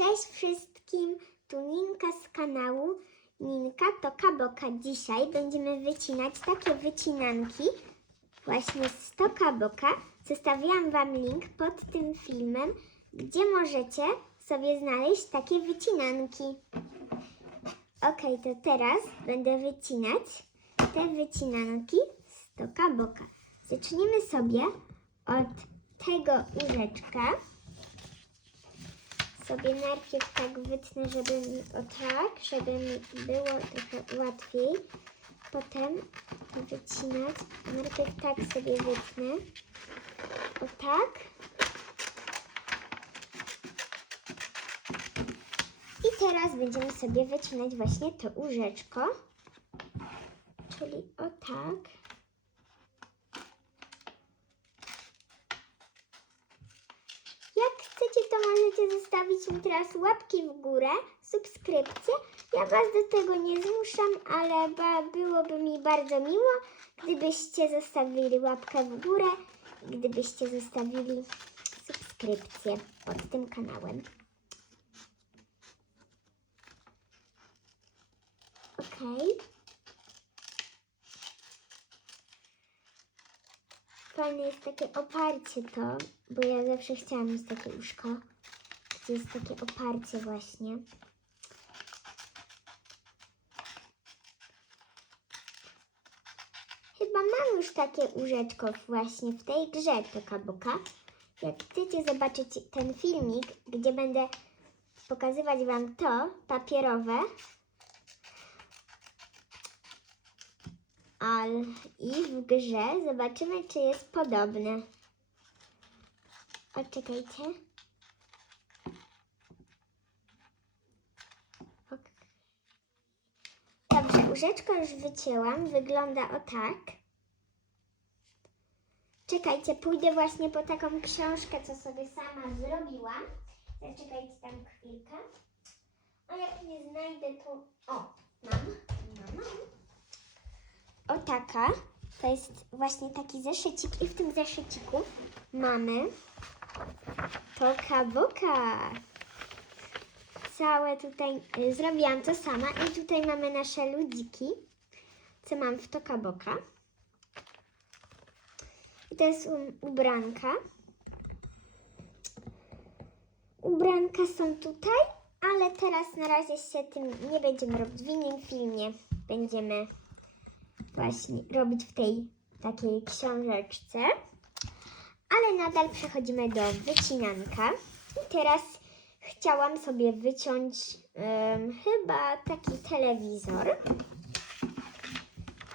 Cześć wszystkim, tu Ninka z kanału Ninka Toka Boka. Dzisiaj będziemy wycinać takie wycinanki właśnie z Toka Boka. Zostawiłam Wam link pod tym filmem, gdzie możecie sobie znaleźć takie wycinanki. Ok, to teraz będę wycinać te wycinanki z Toka Boka. Zaczniemy sobie od tego łóżeczka sobie najpierw tak wytnę, żeby mi, o tak, żeby mi było trochę łatwiej. Potem wycinać. Najpierw tak sobie wytnę. O tak. I teraz będziemy sobie wycinać właśnie to łóżeczko. Czyli o tak. Jak chcecie, to możecie zostawić mi teraz łapki w górę, subskrypcję. Ja Was do tego nie zmuszam, ale byłoby mi bardzo miło, gdybyście zostawili łapkę w górę, gdybyście zostawili subskrypcję pod tym kanałem. Okej. Fajne jest takie oparcie to, bo ja zawsze chciałam mieć takie łóżko, gdzie jest takie oparcie właśnie. Chyba mam już takie łóżeczko właśnie w tej grze Toka Boka. Jak chcecie zobaczyć ten filmik, gdzie będę pokazywać Wam to papierowe, ale i w grze zobaczymy, czy jest podobne. O, czekajcie. Ok. Dobrze, łóżeczko już wycięłam. Wygląda o tak. Czekajcie, pójdę właśnie po taką książkę, co sobie sama zrobiłam. Zaczekajcie tam chwilkę. A jak nie znajdę, to... O, mam. Mam, mam. O taka. To jest właśnie taki zeszycik i w tym zeszyciku mamy Toka Boka. Całe tutaj y, zrobiłam to sama i tutaj mamy nasze ludziki, co mam w Toka Boka. I to jest um, ubranka. Ubranka są tutaj, ale teraz na razie się tym nie będziemy robić. W innym filmie będziemy właśnie robić w tej takiej książeczce. Ale nadal przechodzimy do wycinanka. I teraz chciałam sobie wyciąć em, chyba taki telewizor.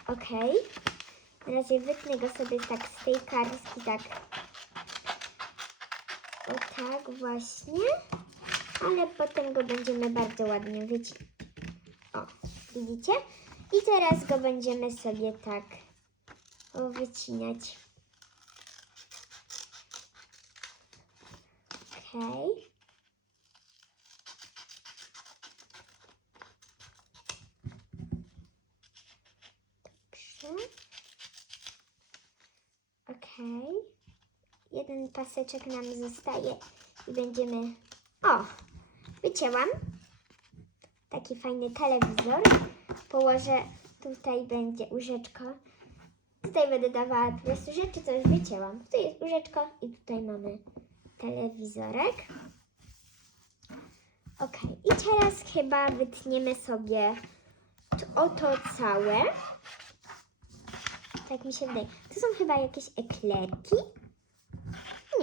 Ok. Na razie wytnę go sobie tak z tej kartki, tak. O tak właśnie. Ale potem go będziemy bardzo ładnie wycinać. O, widzicie? I teraz go będziemy sobie tak wycinać. Okej. Dobrze. Okej. Jeden paseczek nam zostaje i będziemy... O! Wycięłam. Taki fajny telewizor. Położę, tutaj będzie łóżeczko. Tutaj będę dawała po rzeczy, co już wycięłam. Tutaj jest łóżeczko i tutaj mamy telewizorek. Ok, i teraz chyba wytniemy sobie to, oto całe. Tak mi się wydaje. To są chyba jakieś eklerki.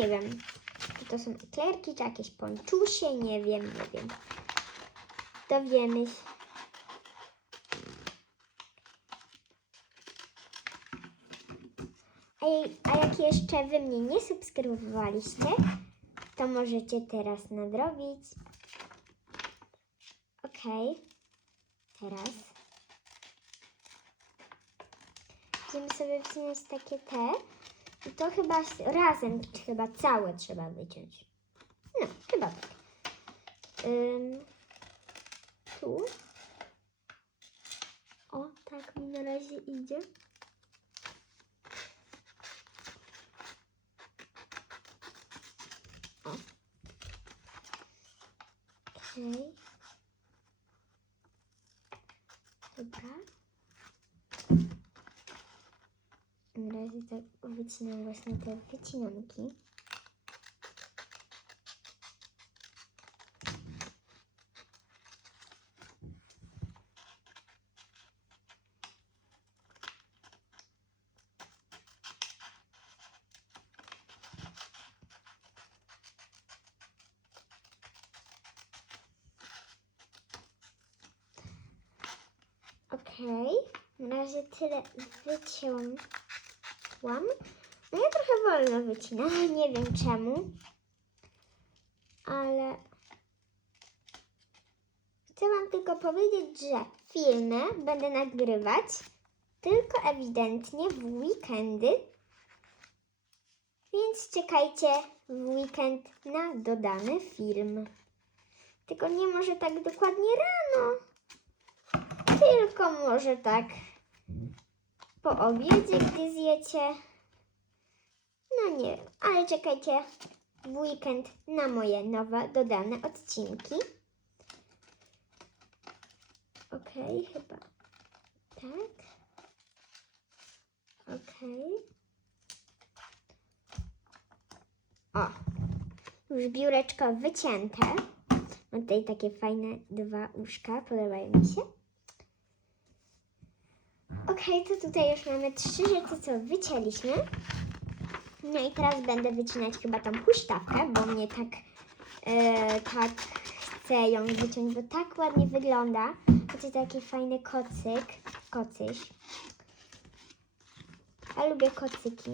Nie wiem, czy to są eklerki, czy jakieś ponczusie, nie wiem, nie wiem. Dowiemy się. A, a jak jeszcze wy mnie nie subskrybowaliście, to możecie teraz nadrobić. Ok. Teraz. Będziemy sobie wziąć takie te. To chyba razem, chyba całe trzeba wyciąć. No, chyba tak. Ym, tu. O, tak mi na razie idzie. Okej. Dobra. Na razie tak wycinam właśnie te wycinanki. Okej. Na razie tyle No ja trochę wolno wycinam, nie wiem czemu. Ale chcę Wam tylko powiedzieć, że filmy będę nagrywać tylko ewidentnie w weekendy. Więc czekajcie w weekend na dodany film. Tylko nie może tak dokładnie rano. Tylko może tak po obiedzie, gdy zjecie. No nie ale czekajcie w weekend na moje nowe dodane odcinki. Okej, chyba tak. Okej. O, już biureczko wycięte. Mam tutaj takie fajne dwa uszka, podobają mi się. Okej, to tutaj już mamy trzy rzeczy, co wycięliśmy. No i teraz będę wycinać chyba tą huśtawkę, bo mnie tak, e, tak chcę ją wyciąć, bo tak ładnie wygląda. Jest taki fajny kocyk, kocyś. Ja lubię kocyki.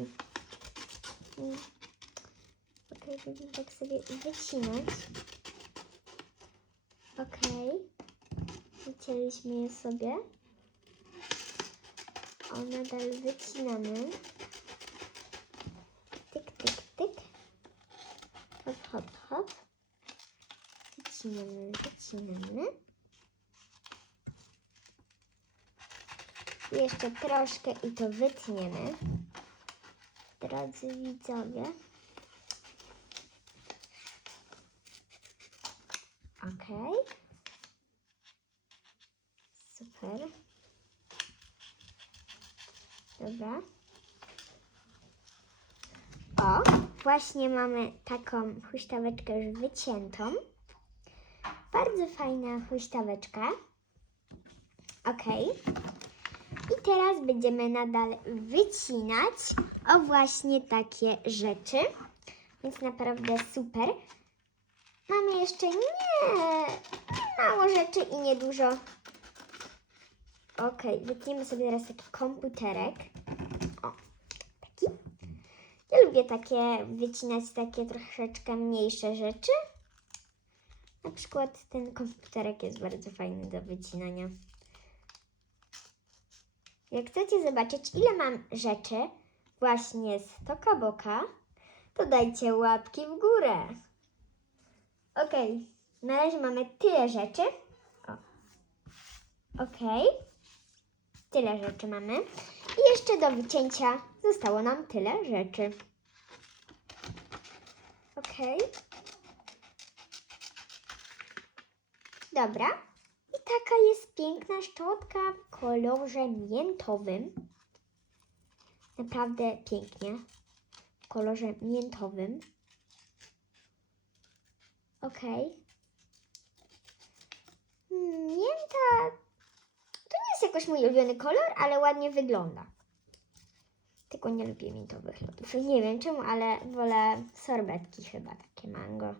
Mm. Okej, będziemy tak sobie wycinać. Okej. Wycięliśmy je sobie. O, nadal wycinamy. Tyk, tyk, tyk. Hop, hop, hop. Wycinamy, wycinamy. Jeszcze troszkę i to wytniemy. Drodzy widzowie. Okej. Super. O, właśnie mamy taką huśtaweczkę już wyciętą. Bardzo fajna huśtaweczka. Ok. I teraz będziemy nadal wycinać o właśnie takie rzeczy. Więc naprawdę super. Mamy jeszcze nie mało rzeczy i niedużo. Ok, wytniemy sobie teraz taki komputerek. O, taki. Ja lubię takie wycinać takie troszeczkę mniejsze rzeczy. Na przykład ten komputerek jest bardzo fajny do wycinania. Jak chcecie zobaczyć, ile mam rzeczy właśnie z Toka Boka, to dajcie łapki w górę. Ok, na razie mamy tyle rzeczy. O. Ok, tyle rzeczy mamy. I jeszcze do wycięcia zostało nam tyle rzeczy. Ok. Dobra. I taka jest piękna szczotka w kolorze miętowym. Naprawdę pięknie. W kolorze miętowym. Ok. Mięta jest jakoś mój ulubiony kolor, ale ładnie wygląda. Tylko nie lubię miętowych lodów. Nie wiem czemu, ale wolę sorbetki chyba, takie mango.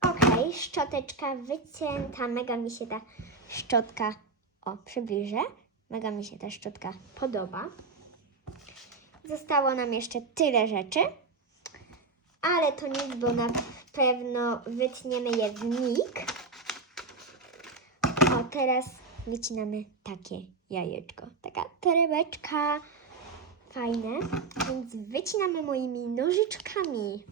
Okej, szczoteczka wycięta. Mega mi się ta szczotka, o przybliżę, mega mi się ta szczotka podoba. Zostało nam jeszcze tyle rzeczy, ale to nic, bo na pewno wytniemy je w mig. Teraz wycinamy takie jajeczko. Taka torebeczka. Fajne. Więc wycinamy moimi nożyczkami.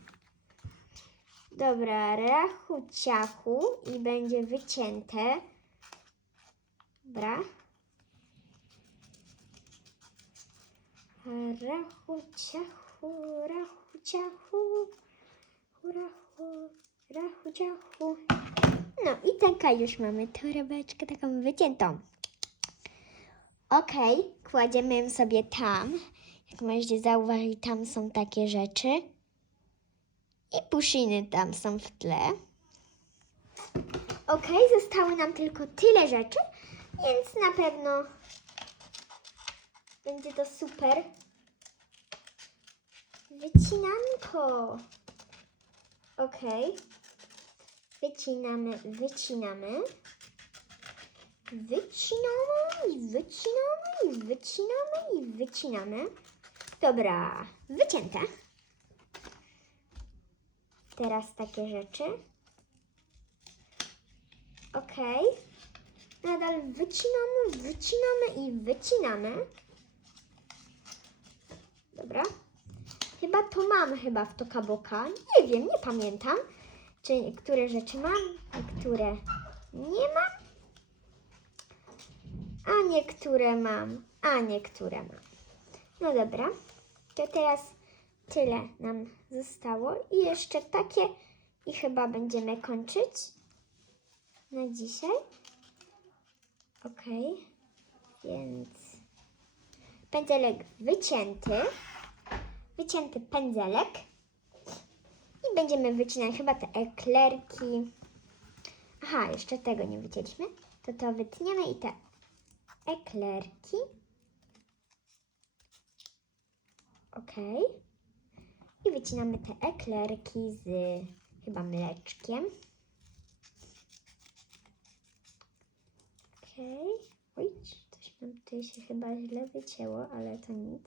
Dobra, rachu ciachu i będzie wycięte. Dobra. Rachu ciachu, rachu ciachu, rachu. Rachu, ciachu. No i taka już mamy torebeczkę taką wyciętą. Okej, kładziemy ją sobie tam. Jak możecie zauważyć, tam są takie rzeczy. I puszyny tam są w tle. Okej, zostały nam tylko tyle rzeczy, więc na pewno będzie to super. Wycinanko. Okej. Wycinamy, wycinamy. Wycinamy i wycinamy i wycinamy i wycinamy. Dobra, wycięte. Teraz takie rzeczy. Okej. Nadal wycinamy, wycinamy i wycinamy. Dobra. Chyba to mam chyba w to kaboka. Nie wiem, nie pamiętam, czy niektóre rzeczy mam, niektóre nie mam. A niektóre mam, a niektóre mam. No dobra, to teraz tyle nam zostało. I jeszcze takie i chyba będziemy kończyć na dzisiaj. Ok, więc pędzelek wycięty. Wycięty pędzelek. I będziemy wycinać chyba te eklerki. Aha, jeszcze tego nie wycięliśmy. To to wytniemy i te eklerki. Ok. I wycinamy te eklerki z chyba mleczkiem. Okej. Oj, coś nam tutaj się chyba źle wycięło, ale to nic.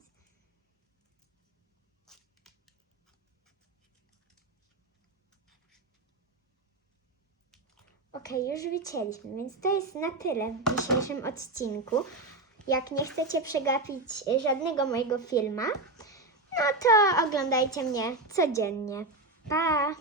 Okej, już wycięliśmy, więc to jest na tyle w dzisiejszym odcinku. Jak nie chcecie przegapić żadnego mojego filma, no to oglądajcie mnie codziennie. Pa!